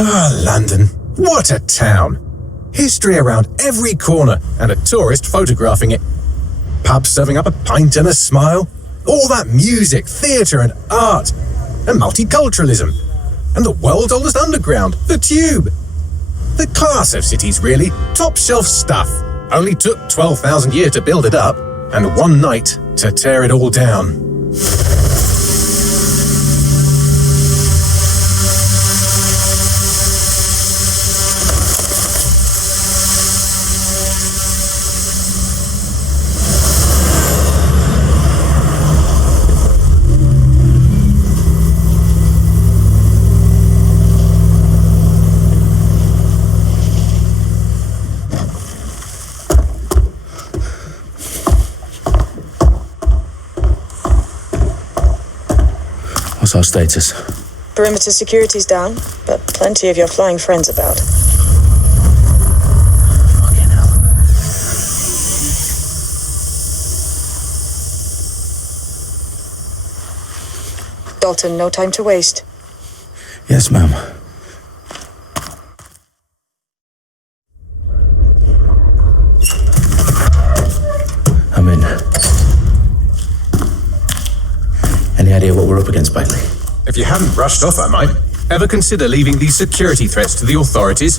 Ah, London. What a town. History around every corner and a tourist photographing it. Pubs serving up a pint and a smile. All that music, theatre and art. And multiculturalism. And the world's oldest underground, the Tube. The class of cities, really. Top shelf stuff. Only took 12,000 years to build it up. And one night to tear it all down. What's our status? Perimeter security's down, but plenty of your flying friends about. Fucking hell. Dalton, no time to waste. Yes, ma'am. I'm in. Any idea what we're up against, Bagley? If you hadn't brushed off, I might. Ever consider leaving these security threats to the authorities?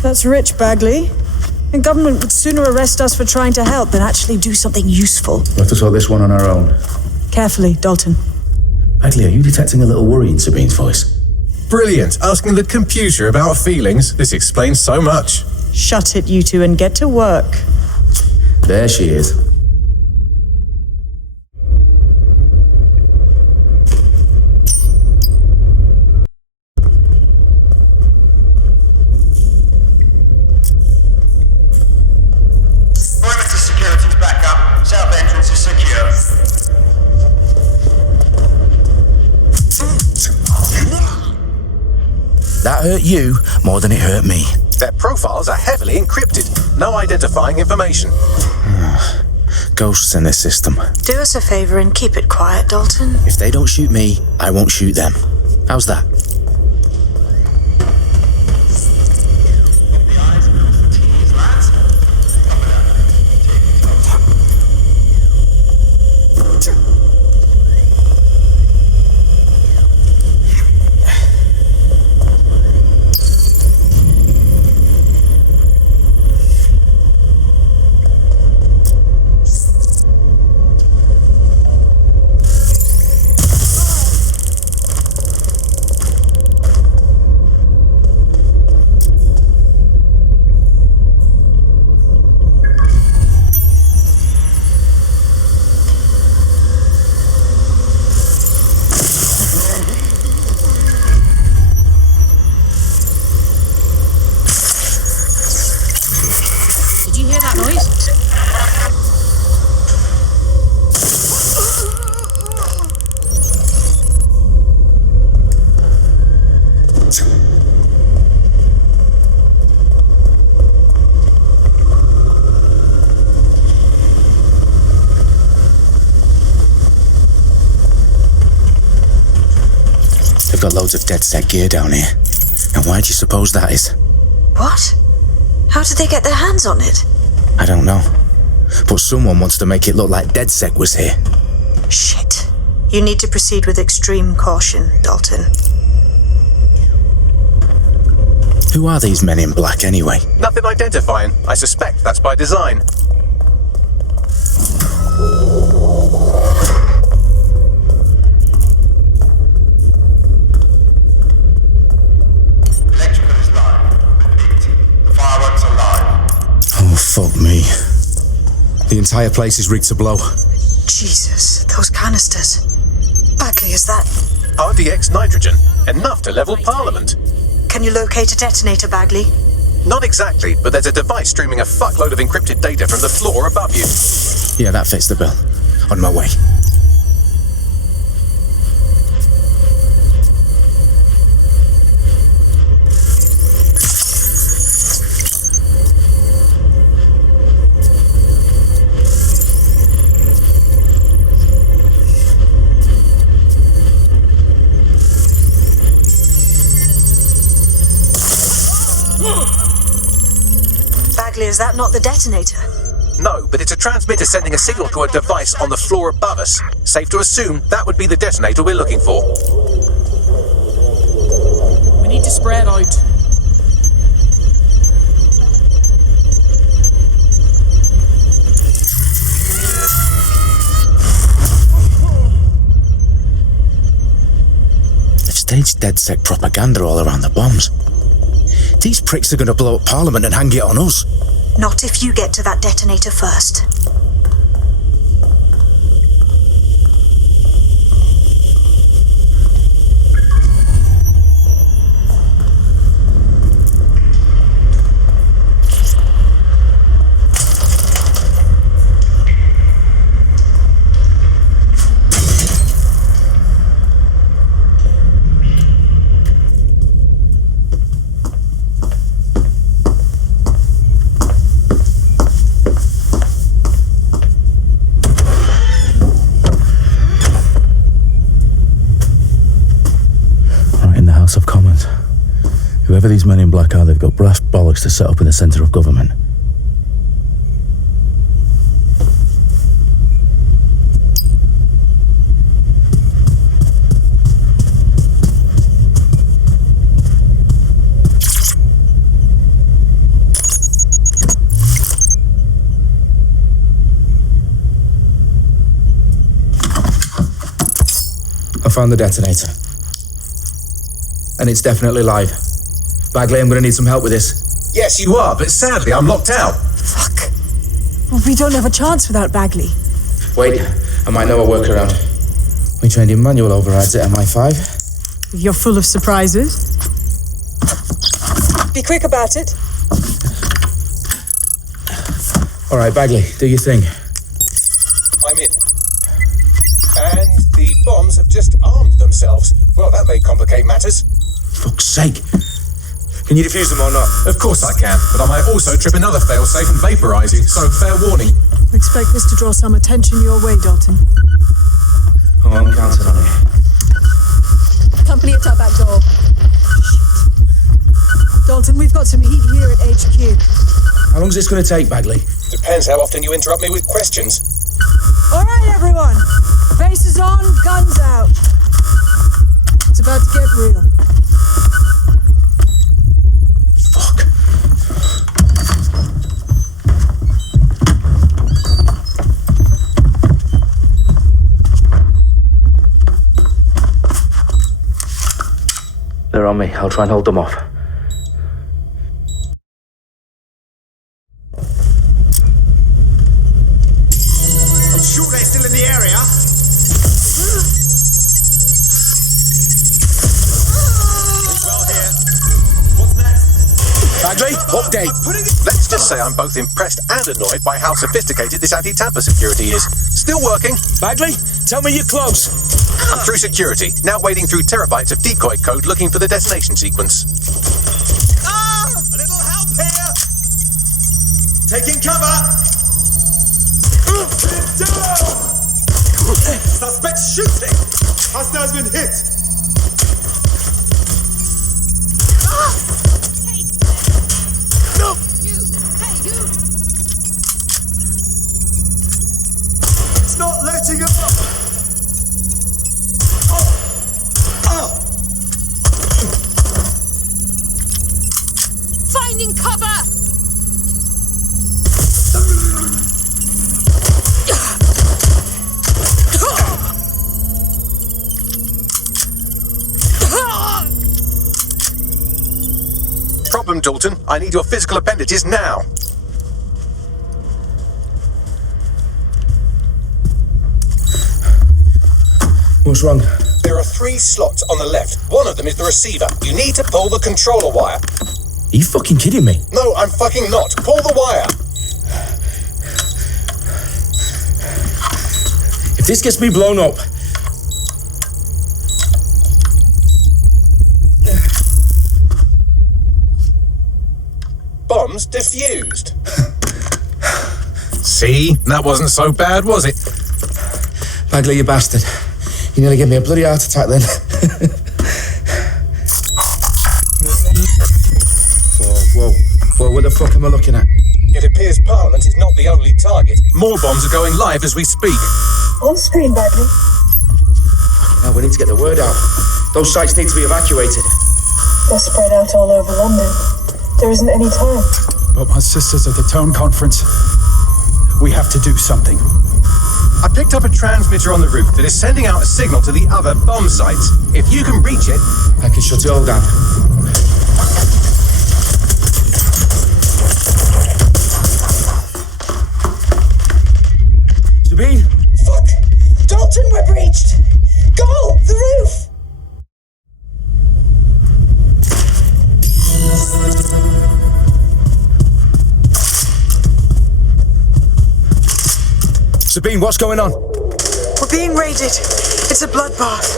That's rich, Bagley. The government would sooner arrest us for trying to help than actually do something useful. We'll have to sort this one on our own. Carefully, Dalton. Bagley, are you detecting a little worry in Sabine's voice? Brilliant. Asking the computer about feelings. This explains so much. Shut it, you two, and get to work. There she is. That hurt you more than it hurt me. Their profiles are heavily encrypted. No identifying information. Ghosts in this system. Do us a favor and keep it quiet, Dalton. If they don't shoot me, I won't shoot them. How's that? They've got loads of DedSec gear down here. And why do you suppose that is? What? How did they get their hands on it? I don't know. But someone wants to make it look like DedSec was here. Shit. You need to proceed with extreme caution, Dalton. Who are these men in black anyway? Nothing identifying. I suspect that's by design. Fuck me. The entire place is rigged to blow. Jesus, those canisters. Bagley, is that... RDX nitrogen. Enough to level Parliament. Can you locate a detonator, Bagley? Not exactly, but there's a device streaming a fuckload of encrypted data from the floor above you. Yeah, that fits the bill. On my way. Is that not the detonator? No, but it's a transmitter sending a signal to a device on the floor above us. Safe to assume that would be the detonator we're looking for. We need to spread out. They've staged DedSec propaganda all around the bombs. These pricks are going to blow up Parliament and hang it on us. Not if you get to that detonator first. Of Commons. Whoever these men in black are, they've got brass bollocks to set up in the centre of government. I found the detonator. And it's definitely live. Bagley, I'm gonna need some help with this. Yes, you are, but sadly I'm locked out. Fuck. Well, we don't have a chance without Bagley. Wait, I might know a workaround. We trained in manual overrides at MI5. You're full of surprises. Be quick about it. All right, Bagley, do your thing. I'm in. And the bombs have just armed themselves. Well, that may complicate matters. Fuck's sake. Can you defuse them or not? Of course I can, but I might also trip another failsafe and vaporize you, so fair warning. Expect this to draw some attention your way, Dalton. Oh, I'm counting on it. Company at our back door. Shit. Dalton, we've got some heat here at HQ. How long's this gonna take, Bagley? Depends how often you interrupt me with questions. All right, everyone. Faces on, guns out. It's about to get real. Fuck. They're on me. I'll try and hold them off. I'm sure they're still in the area. Bagley, update. Let's just say I'm both impressed and annoyed by how sophisticated this anti-tamper security is. Still working. Bagley, tell me you're close. I'm through security, now wading through terabytes of decoy code looking for the detonation sequence. A little help here. Taking cover. Down. Suspect shooting. Hostile's been hit. It's not letting up. Finding cover! Problem, Dalton. I need your physical appendages now. What's wrong? There are 3 slots on the left. One of them is the receiver. You need to pull the controller wire. Are you fucking kidding me? No, I'm fucking not. Pull the wire. If this gets me blown up... Bombs defused. See? That wasn't so bad, was it? Bagley, you bastard. You nearly gave me a bloody heart attack then. Whoa, what the fuck am I looking at? It appears Parliament is not the only target. More bombs are going live as we speak. On screen, Bagley. Now we need to get the word out. Those sites need to be evacuated. They're spread out all over London. There isn't any time. But my sister's at the town conference. We have to do something. I picked up a transmitter on the roof that is sending out a signal to the other bomb sites. If you can reach it... I can shut it all down. Sabine? Fuck! Dalton, we're breached! Go! The roof! Sabine, what's going on? We're being raided. It's a bloodbath.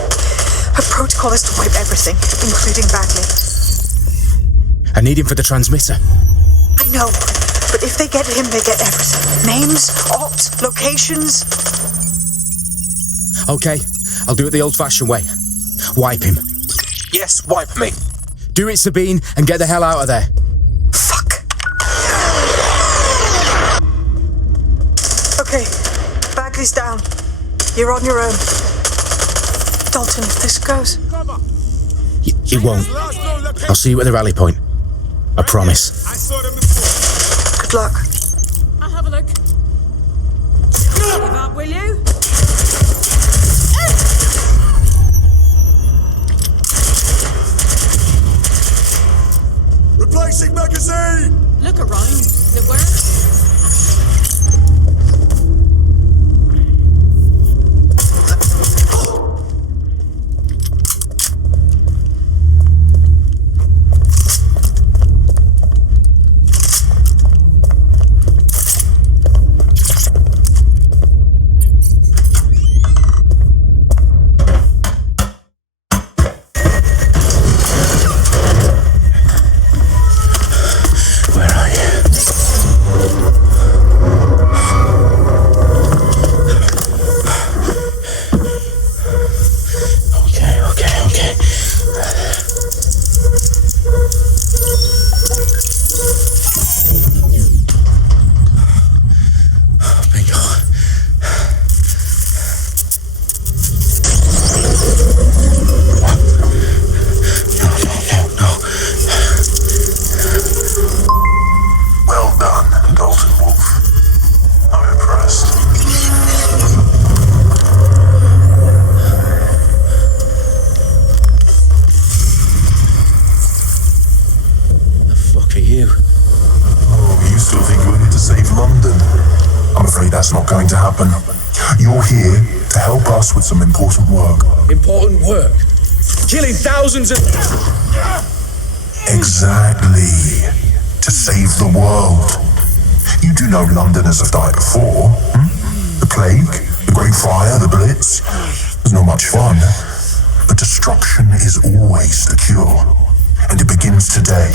Her protocol is to wipe everything, including Bagley. I need him for the transmitter. I know, but if they get him, they get everything. Names, ops, locations. Okay, I'll do it the old-fashioned way. Wipe him. Yes, wipe me. Do it, Sabine, and get the hell out of there. Fuck. Okay, Bagley's down. You're on your own. Dalton, if this goes... It won't. I'll see you at the rally point. I promise. I saw them before. Good luck. I'll have a look. Give up, will you? Replacing magazine! Look around. There weren't. That's not going to happen. You're here to help us with some important work. Important work? Killing thousands of... Exactly. To save the world. You do know Londoners have died before. The plague, the Great Fire, the Blitz. It's not much fun. But destruction is always the cure. And it begins today.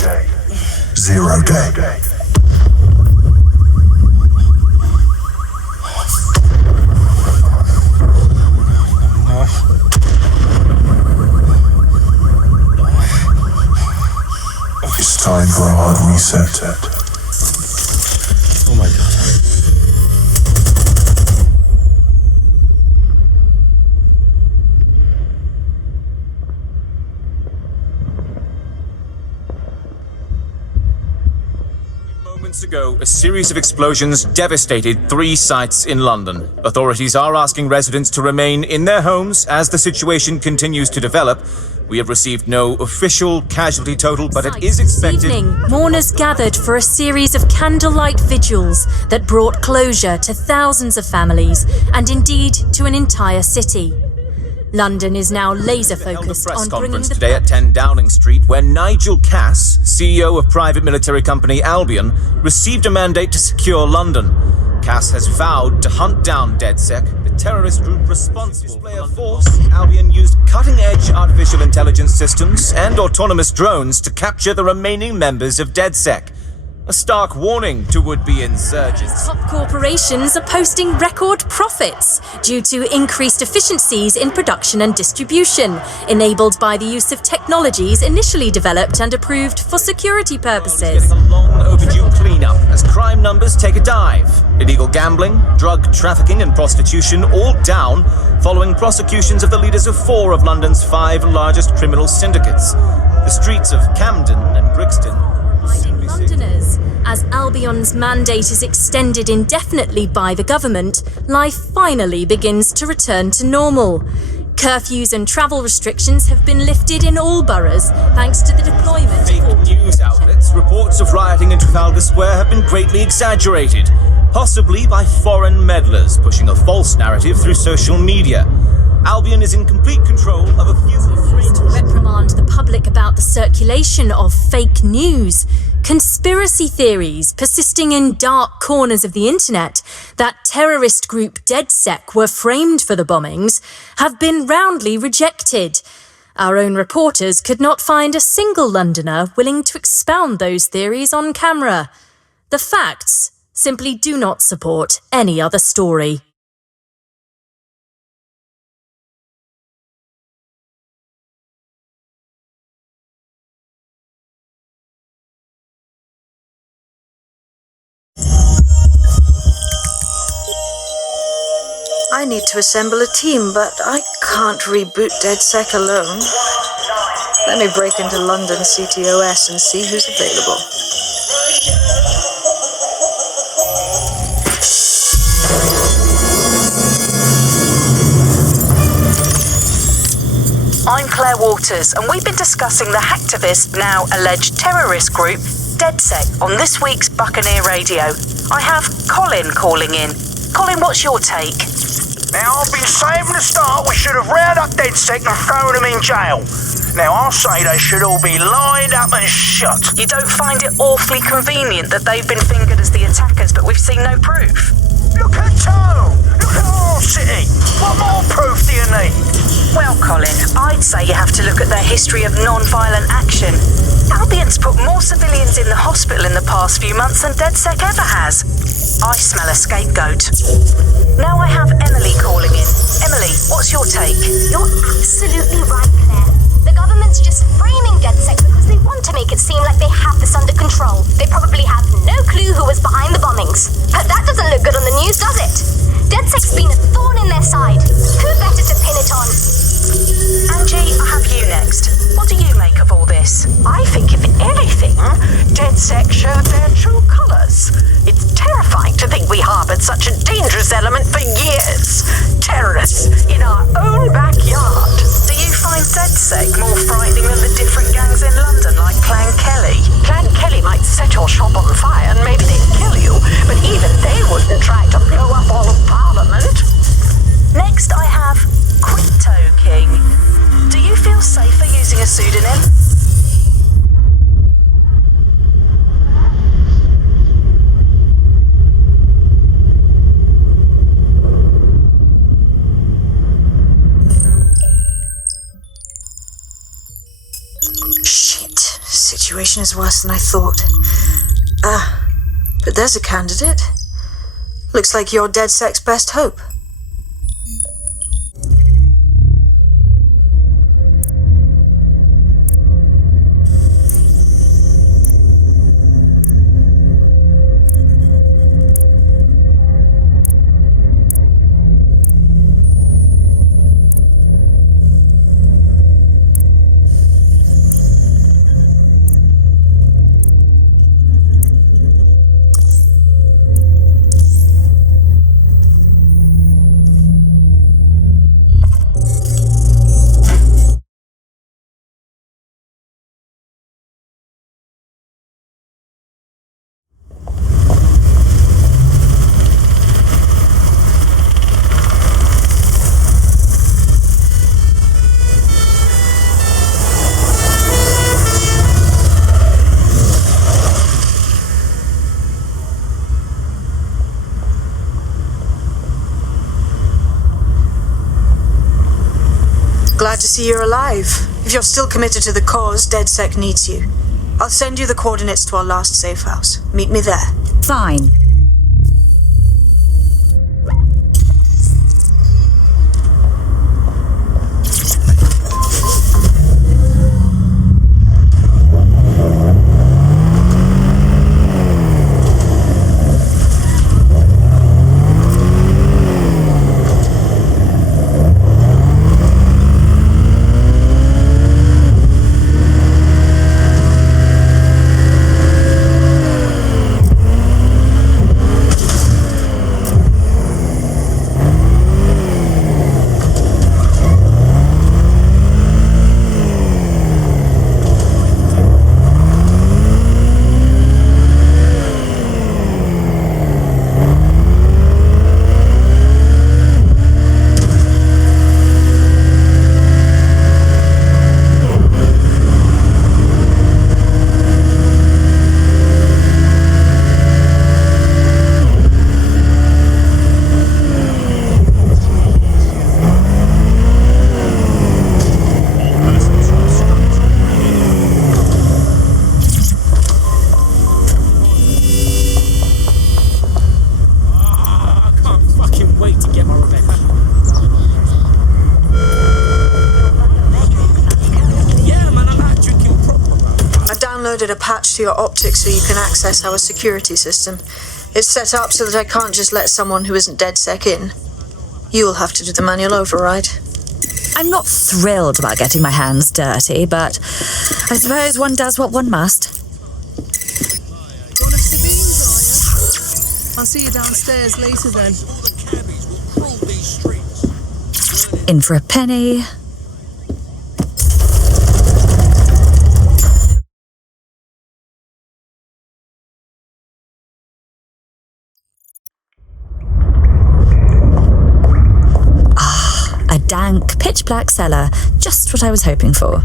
0 day. It's time for a hard reset. Oh my god. Moments ago, a series of explosions devastated 3 sites in London. Authorities are asking residents to remain in their homes as the situation continues to develop. We have received no official casualty total, but it is expected... This evening, mourners gathered for a series of candlelight vigils that brought closure to thousands of families and indeed to an entire city. London is now laser-focused on bringing the... today at 10 Downing Street, where Nigel Cass, CEO of private military company Albion, received a mandate to secure London. Cass has vowed to hunt down DedSec, the terrorist group responsible for a force. Albion used cutting-edge artificial intelligence systems and autonomous drones to capture the remaining members of DedSec. a stark warning to would-be insurgents. Top corporations are posting record profits due to increased efficiencies in production and distribution, enabled by the use of technologies initially developed and approved for security purposes. Getting a long overdue cleanup as crime numbers take a dive. Illegal gambling, drug trafficking and prostitution all down following prosecutions of the leaders of 4 of London's 5 largest criminal syndicates. The streets of Camden and Brixton Londoners. As Albion's mandate is extended indefinitely by the government, life finally begins to return to normal. Curfews and travel restrictions have been lifted in all boroughs thanks to the deployment fake of news outlets. Reports of rioting in Trafalgar Square have been greatly exaggerated, possibly by foreign meddlers pushing a false narrative through social media. Albion is in complete control of a few to reprimand the public about the circulation of fake news, conspiracy theories persisting in dark corners of the internet that terrorist group DedSec were framed for the bombings have been roundly rejected. Our own reporters could not find a single Londoner willing to expound those theories on camera. The facts simply do not support any other story. I need to assemble a team, but I can't reboot DedSec alone. Let me break into London CTOS and see who's available. I'm Claire Waters, and we've been discussing the hacktivist, now alleged terrorist group, DedSec, on this week's Buccaneer Radio. I have Colin calling in. Colin, what's your take? Now, I've been saying from the start we should have rounded up DedSec and thrown them in jail. Now, I'll say they should all be lined up and shot. You don't find it awfully convenient that they've been fingered as the attackers, but we've seen no proof? Look at town! Look at our city! What more proof do you need? Well, Colin, I'd say you have to look at their history of non-violent action. Albion's put more civilians in the hospital in the past few months than DedSec ever has. I smell a scapegoat. Now I have Emily calling in. Emily, what's your take? You're absolutely right, Claire. The government's just framing DedSec because they want to make it seem like they have this under control. They probably have no clue who was behind the bombings. But that doesn't look good on the news, does it? DedSec's been a thorn in their side. Who better to pin it on? Angie, I have you next. What do you make of all this? I think, if anything, DedSec showed their true colours. It's terrifying to think we harboured such a dangerous element for years. Terrorists in our own backyard. Do you find DedSec more frightening than the different gangs in London, like Clan Kelly? Clan Kelly might set your shop on fire and maybe they'd kill you, but even they wouldn't try to blow up all of Parliament. Next, I have Crypto King. Do you feel safer using a pseudonym? Shit. Situation is worse than I thought. But there's a candidate. Looks like you're DedSec's best hope. Glad to see you're alive. If you're still committed to the cause, DedSec needs you. I'll send you the coordinates to our last safe house. Meet me there. Fine. A patch to your optics so you can access our security system. It's set up so that I can't just let someone who isn't DedSec in. You'll have to do the manual override. I'm not thrilled about getting my hands dirty, but I suppose one does what one must. One of Sabine's, are you? I'll see you downstairs later then. In for a penny. A dank, pitch-black cellar. Just what I was hoping for.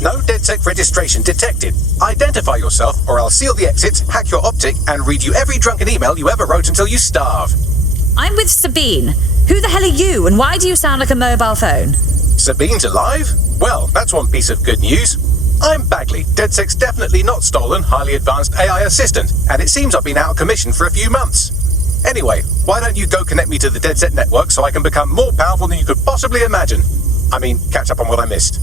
No DedSec registration detected. Identify yourself, or I'll seal the exits, hack your optic, and read you every drunken email you ever wrote until you starve. I'm with Sabine. Who the hell are you, and why do you sound like a mobile phone? Sabine's alive? Well, that's one piece of good news. I'm Bagley, DedSec's definitely not stolen, highly advanced AI assistant, and it seems I've been out of commission for a few months. Anyway, why don't you go connect me to the DedSec network so I can become more powerful than you could possibly imagine? I mean, catch up on what I missed.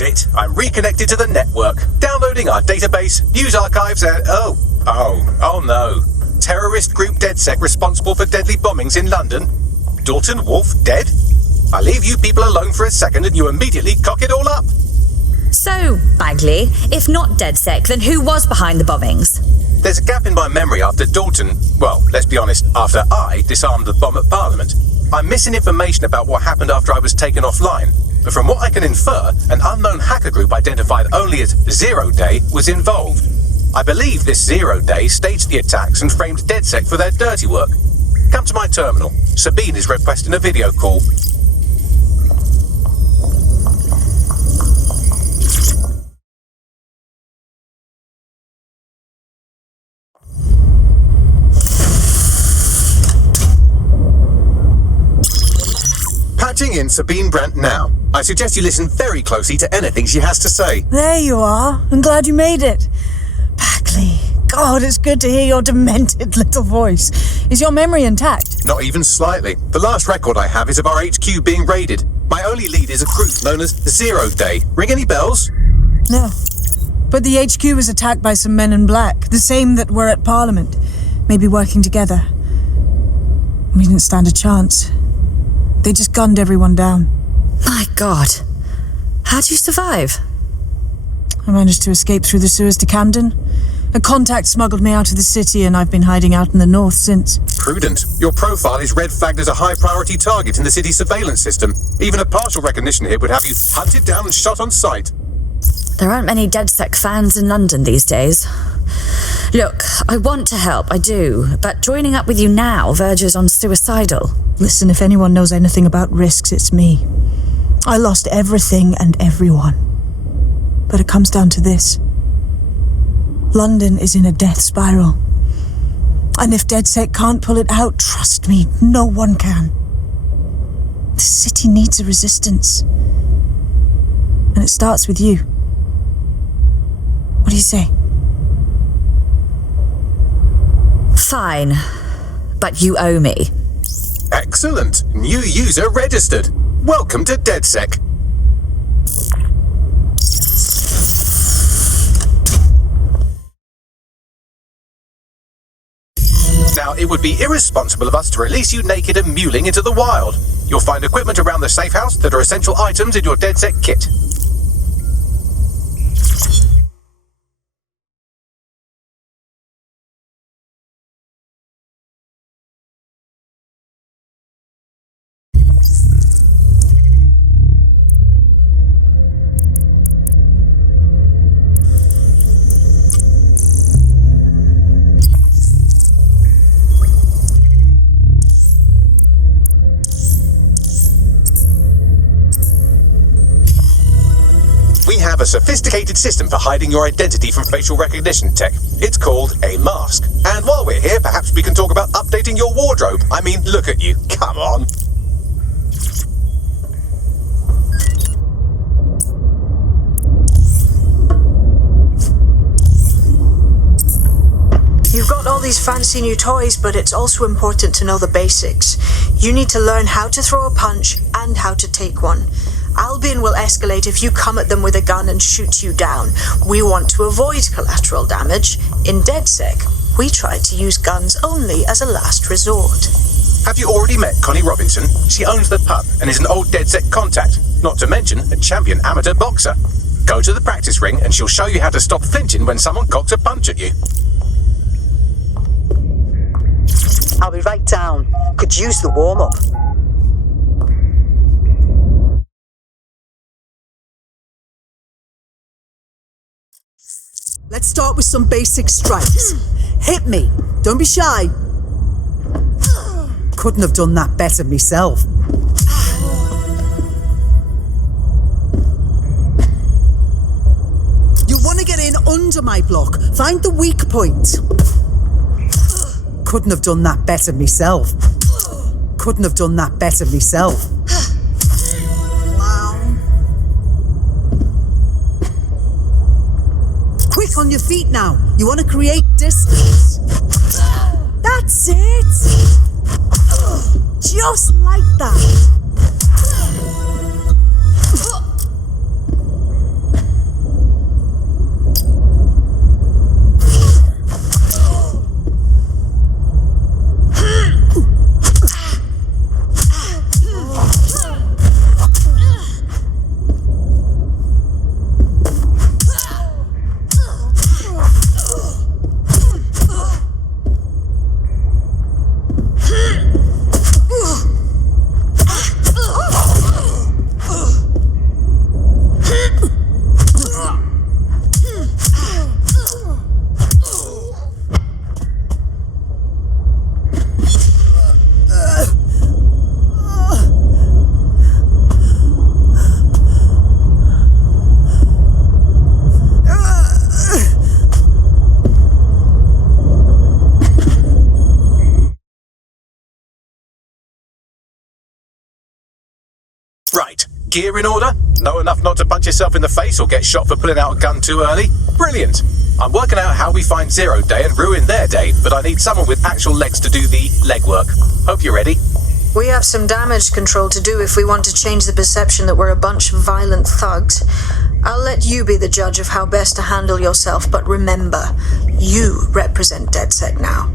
It. I'm reconnected to the network, downloading our database, news archives, and oh no. Terrorist group DedSec responsible for deadly bombings in London? Dalton Wolf dead? I leave you people alone for a second and you immediately cock it all up. So, Bagley, if not DedSec, then who was behind the bombings? There's a gap in my memory after Dalton, well, let's be honest, after I disarmed the bomb at Parliament. I'm missing information about what happened after I was taken offline. But from what I can infer, an unknown hacker group identified only as Zero Day was involved. I believe this Zero Day staged the attacks and framed DedSec for their dirty work. Come to my terminal. Sabine is requesting a video call. Patching in Sabine Brandt now. I suggest you listen very closely to anything she has to say. There you are. I'm glad you made it. Bagley, God, it's good to hear your demented little voice. Is your memory intact? Not even slightly. The last record I have is of our HQ being raided. My only lead is a group known as Zero Day. Ring any bells? No. But the HQ was attacked by some men in black, the same that were at Parliament. Maybe working together. We didn't stand a chance. They just gunned everyone down. My God. How'd you survive? I managed to escape through the sewers to Camden. A contact smuggled me out of the city, and I've been hiding out in the north since. Prudent. Your profile is red flagged as a high-priority target in the city's surveillance system. Even a partial recognition hit would have you hunted down and shot on sight. There aren't many DedSec fans in London these days. Look, I want to help, I do, but joining up with you now verges on suicidal. Listen, if anyone knows anything about risks, it's me. I lost everything and everyone. But it comes down to this. London is in a death spiral. And if DedSec can't pull it out, trust me, no one can. The city needs a resistance. And it starts with you. What do you say? Fine, but you owe me. Excellent. New user registered. Welcome to DedSec. Now, it would be irresponsible of us to release you naked and mewling into the wild. You'll find equipment around the safe house that are essential items in your DedSec kit. A sophisticated system for hiding your identity from facial recognition tech. It's called a mask. And while we're here, perhaps we can talk about updating your wardrobe. I mean, look at you. Come on. You've got all these fancy new toys, but it's also important to know the basics. You need to learn how to throw a punch and how to take one. Albion will escalate if you come at them with a gun and shoot you down. We want to avoid collateral damage. In DedSec, we try to use guns only as a last resort. Have you already met Connie Robinson? She owns the pub and is an old DedSec contact, not to mention a champion amateur boxer. Go to the practice ring and she'll show you how to stop flinching when someone cocks a punch at you. I'll be right down. Could use the warm-up. Let's start with some basic strikes. Hit me. Don't be shy. Couldn't have done that better myself. You'll want to get in under my block. Find the weak point. Couldn't have done that better myself. Couldn't have done that better myself. Quick on your feet now. You want to create distance. That's it. Just like that. Right. Gear in order? Know enough not to punch yourself in the face or get shot for pulling out a gun too early? Brilliant. I'm working out how we find Zero Day and ruin their day, but I need someone with actual legs to do the legwork. Hope you're ready. We have some damage control to do if we want to change the perception that we're a bunch of violent thugs. I'll let you be the judge of how best to handle yourself, but remember, you represent DedSec now.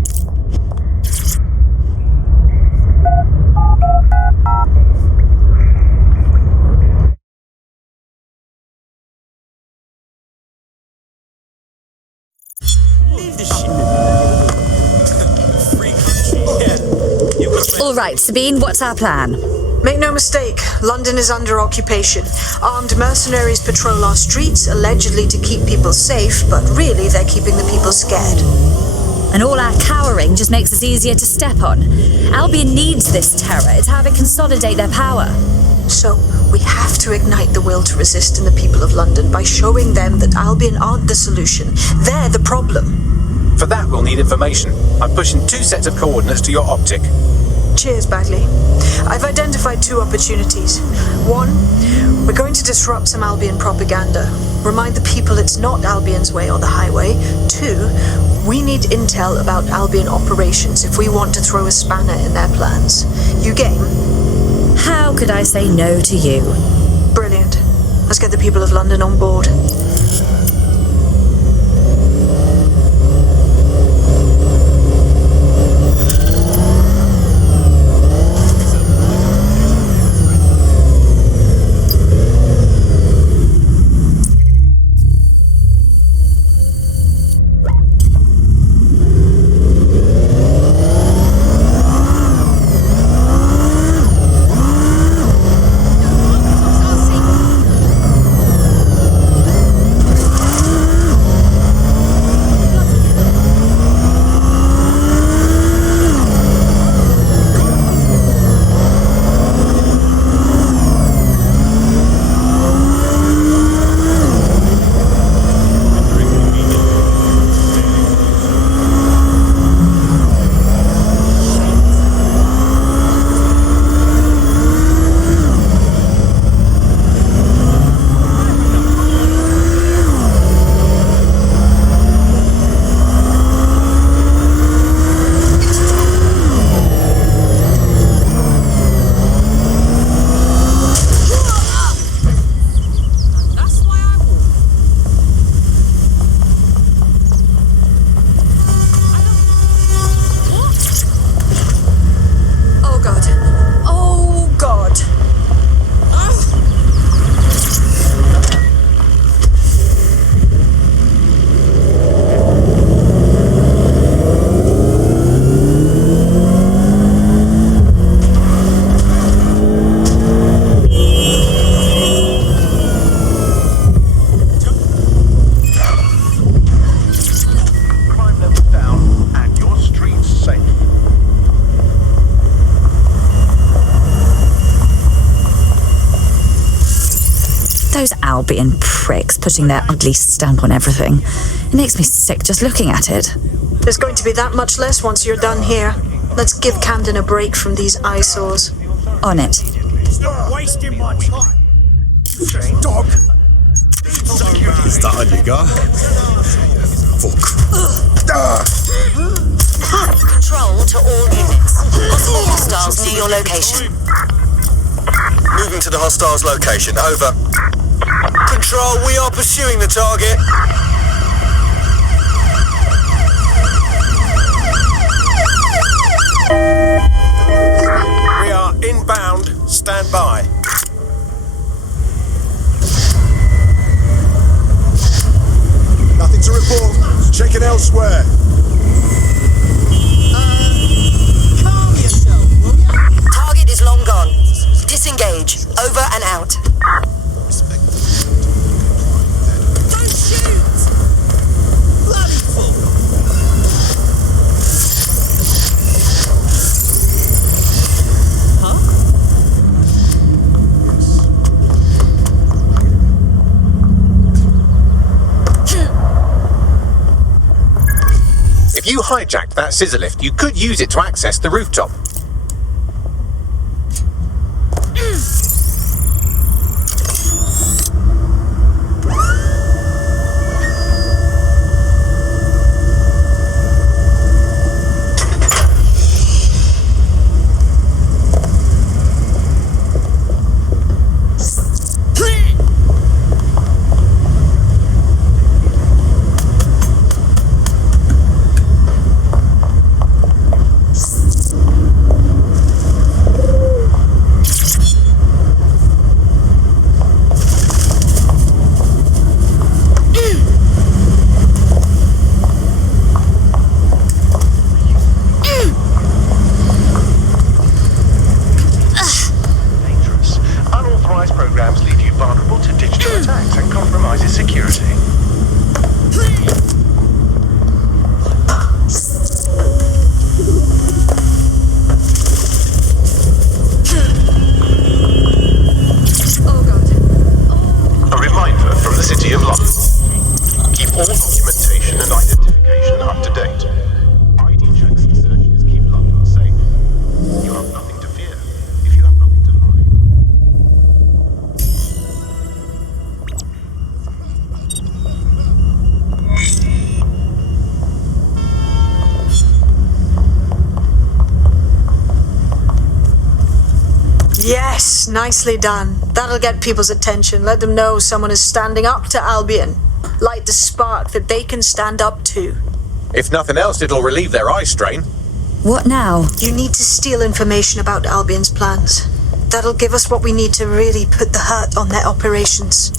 All right, Sabine, what's our plan? Make no mistake, London is under occupation. Armed mercenaries patrol our streets, allegedly to keep people safe, but really they're keeping the people scared. And all our cowering just makes us easier to step on. Albion needs this terror. It's how they consolidate their power. So, we have to ignite the will to resist in the people of London by showing them that Albion aren't the solution. They're the problem. For that, we'll need information. I'm pushing 2 sets of coordinates to your optic. Cheers, Bagley. I've identified 2 opportunities. 1, we're going to disrupt some Albion propaganda. Remind the people it's not Albion's way or the highway. 2, we need intel about Albion operations if we want to throw a spanner in their plans. You game? How could I say no to you? Brilliant. Let's get the people of London on board. Albion pricks putting their ugly stamp on everything. It makes me sick just looking at it. There's going to be that much less once you're done here. Let's give Camden a break from these eyesores. On it. Stop wasting my time. Dog. Is that all you got? Fuck. Control to all units. Possible hostiles near your location. Moving to the hostiles location. Over. Control, we are pursuing the target. We are inbound. Stand by. Nothing to report. Checking elsewhere. Calm yourself, will ya? Target is long gone. Disengage. Over and out. Don't shoot! Bloody fool! If you hijacked that scissor lift, you could use it to access the rooftop. Yes, nicely done. That'll get people's attention. Let them know someone is standing up to Albion. Light the spark that they can stand up to. If nothing else, it'll relieve their eye strain. What now? You need to steal information about Albion's plans. That'll give us what we need to really put the hurt on their operations.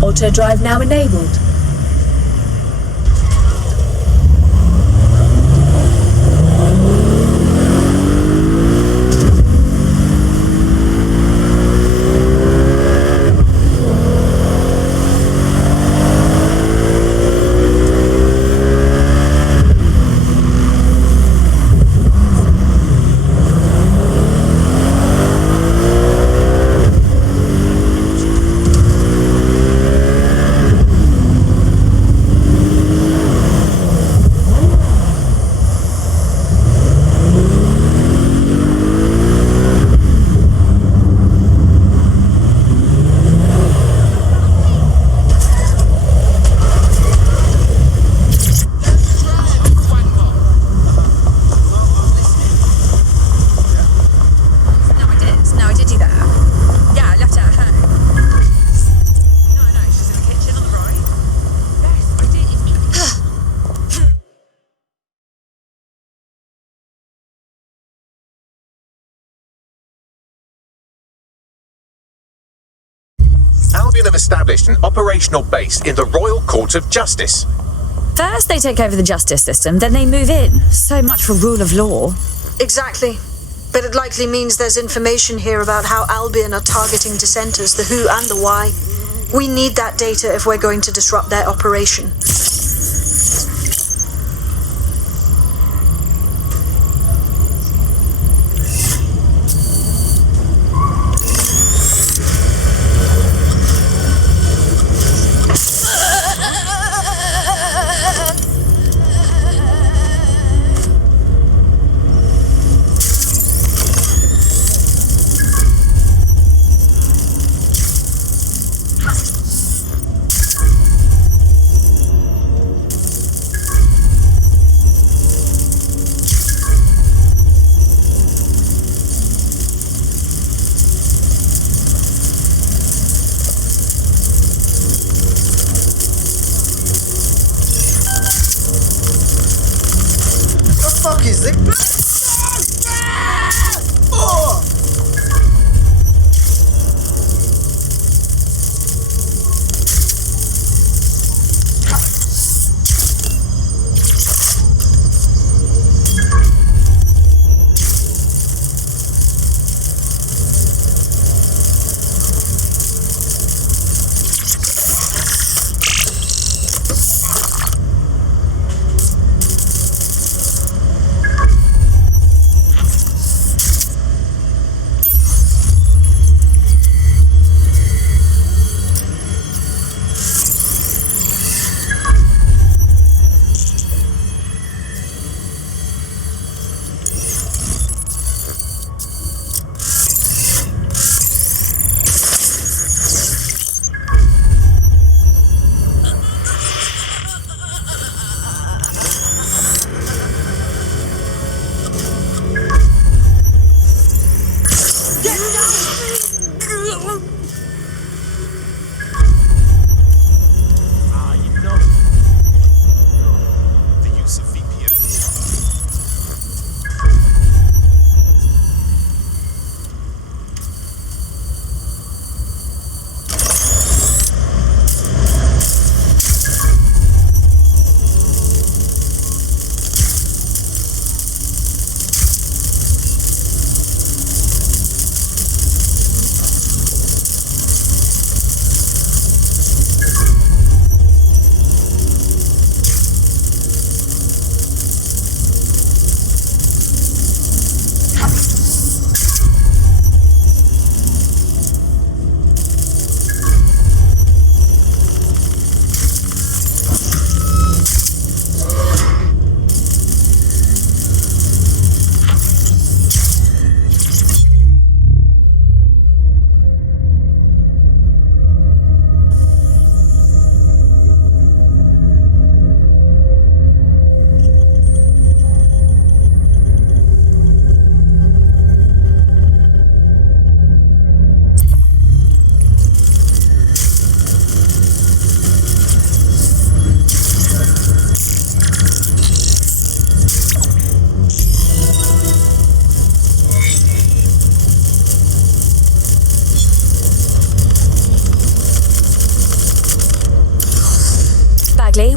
Auto drive now enabled. Albion have established an operational base in the Royal Court of Justice. First they take over the justice system, then they move in. So much for rule of law. Exactly. But it likely means there's information here about how Albion are targeting dissenters, the who and the why. We need that data if we're going to disrupt their operation.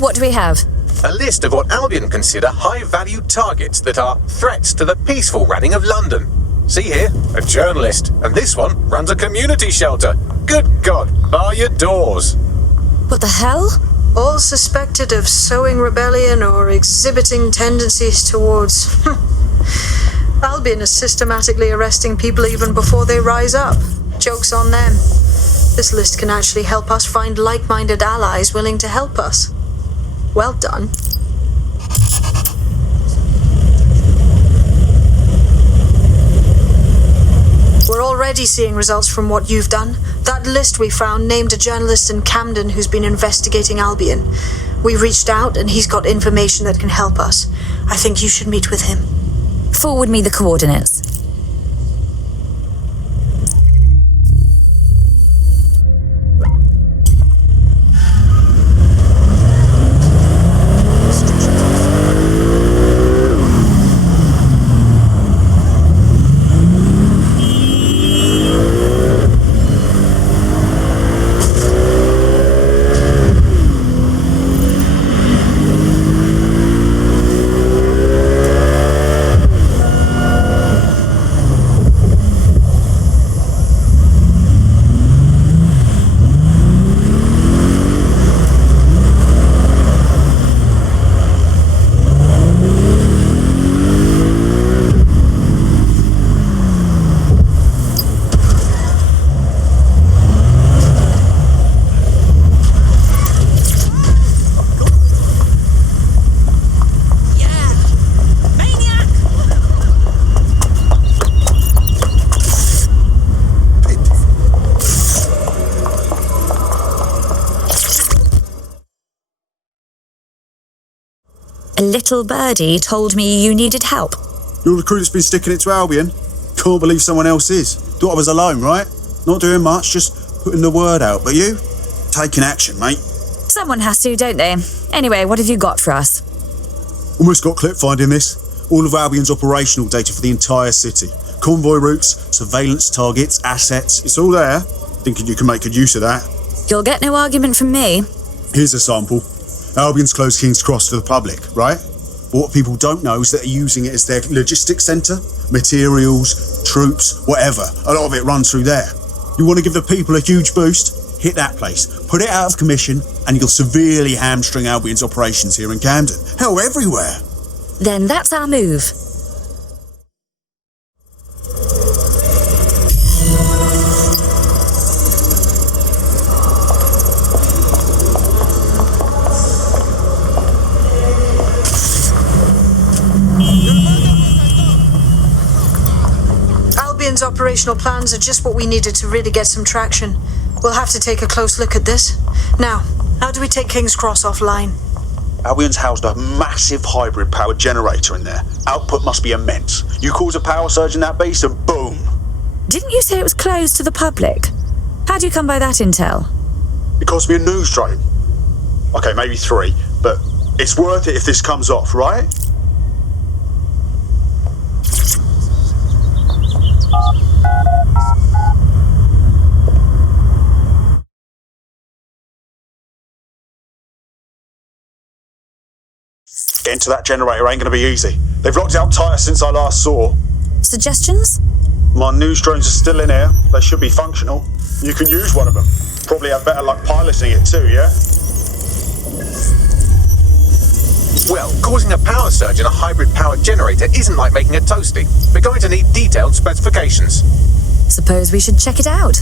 what do we have? A list of what Albion consider high-value targets that are threats to the peaceful running of London. See here, a journalist, and this one runs a community shelter. Good God, bar your doors. What the hell? All suspected of sowing rebellion or exhibiting tendencies towards... Albion is systematically arresting people even before they rise up. Joke's on them. This list can actually help us find like-minded allies willing to help us. Well done. We're already seeing results from what you've done. That list we found named a journalist in Camden who's been investigating Albion. We reached out and he's got information that can help us. I think you should meet with him. Forward me the coordinates. A little birdie told me you needed help. You're the crew that's been sticking it to Albion? Can't believe someone else is. Thought I was alone, right? Not doing much, just putting the word out. But you? Taking action, mate. Someone has to, don't they? Anyway, what have you got for us? Almost got clip finding this. All of Albion's operational data for the entire city. Convoy routes, surveillance targets, assets. It's all there. Thinking you can make good use of that. You'll get no argument from me. Here's a sample. Albion's closed King's Cross to the public, right? But what people don't know is that they're using it as their logistics centre. Materials, troops, whatever. A lot of it runs through there. You want to give the people a huge boost? Hit that place. Put it out of commission and you'll severely hamstring Albion's operations here in Camden. Hell, everywhere. Then that's our move. Albion's operational plans are just what we needed to really get some traction. We'll have to take a close look at this. Now, how do we take King's Cross offline? Albion's housed a massive hybrid-powered generator in there. Output must be immense. You cause a power surge in that base and boom. Didn't you say it was closed to the public? How do you come by that intel? It cost me a news train. Okay, maybe 3, but it's worth it if this comes off, right? Getting to that generator ain't gonna be easy. They've locked it up tighter since I last saw. Suggestions? My news drones are still in here. They should be functional. You can use one of them. Probably have better luck piloting it too, yeah? Well, causing a power surge in a hybrid-powered generator isn't like making a toasty. We're going to need detailed specifications. Suppose we should check it out.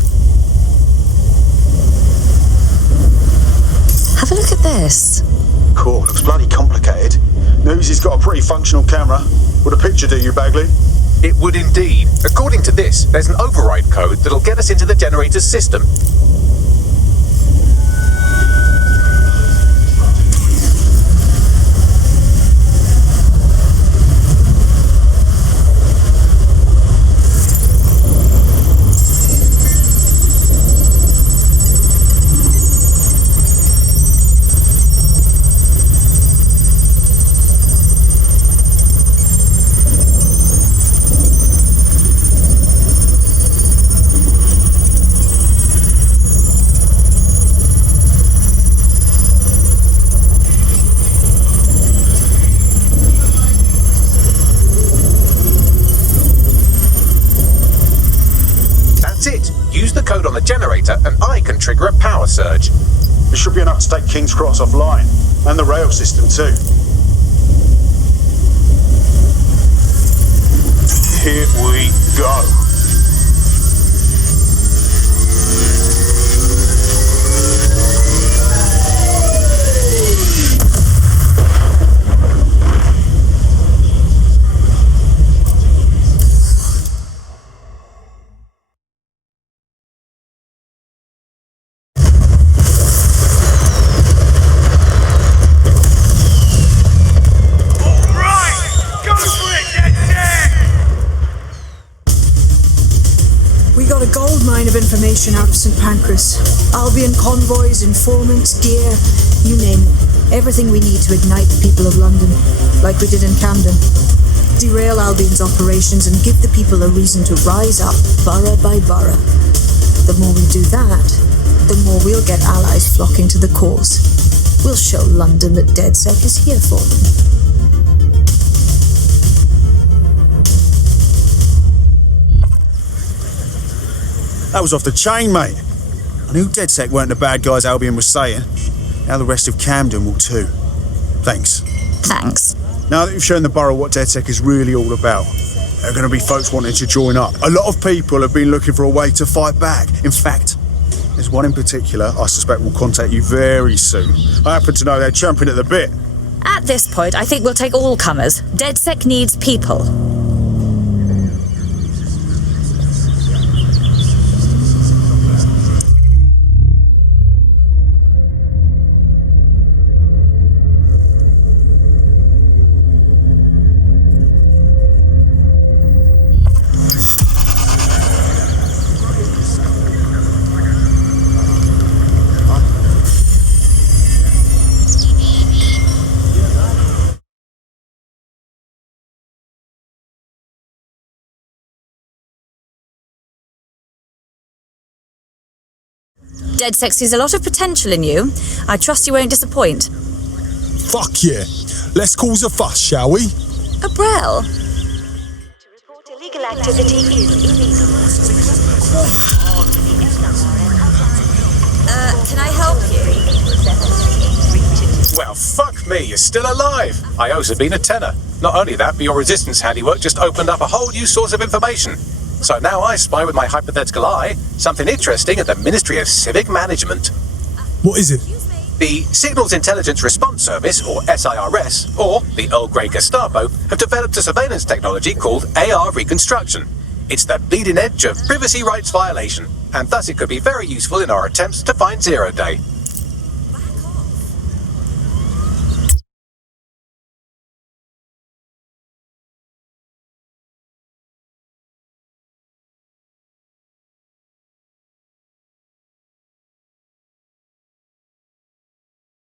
Have a look at this. Cool, looks bloody complicated. Newsy's got a pretty functional camera. Would a picture do you, Bagley? It would indeed. According to this, there's an override code that'll get us into the generator's system. generator, and I can trigger a power surge. It should be enough to take King's Cross offline, and the rail system too. Here we go. Of information out of St. Pancras. Albion convoys, informants, gear, you name it. Everything we need to ignite the people of London, like we did in Camden. Derail Albion's operations and give the people a reason to rise up, borough by borough. The more we do that, the more we'll get allies flocking to the cause. We'll show London that DedSec is here for them. That was off the chain, mate. I knew DedSec weren't the bad guys Albion was saying. Now the rest of Camden will too. Thanks. Thanks. Now that you've shown the borough what DedSec is really all about, there are going to be folks wanting to join up. A lot of people have been looking for a way to fight back. In fact, there's one in particular I suspect will contact you very soon. I happen to know they're champing at the bit. At this point, I think we'll take all comers. DedSec needs people. DedSec sees a lot of potential in you. I trust you won't disappoint. Fuck yeah. Let's cause a fuss, shall we? Abrel. Illegal activity is illegal. Can I help you? Well, fuck me, you're still alive. I owe Sabine a tenner. Not only that, but your resistance handiwork just opened up a whole new source of information. So now I spy with my hypothetical eye something interesting at the Ministry of Civic Management. What is it? The Signals Intelligence Response Service, or SIRS, or the Earl Grey Gestapo, have developed a surveillance technology called AR Reconstruction. It's the bleeding edge of privacy rights violation, and thus it could be very useful in our attempts to find Zero Day.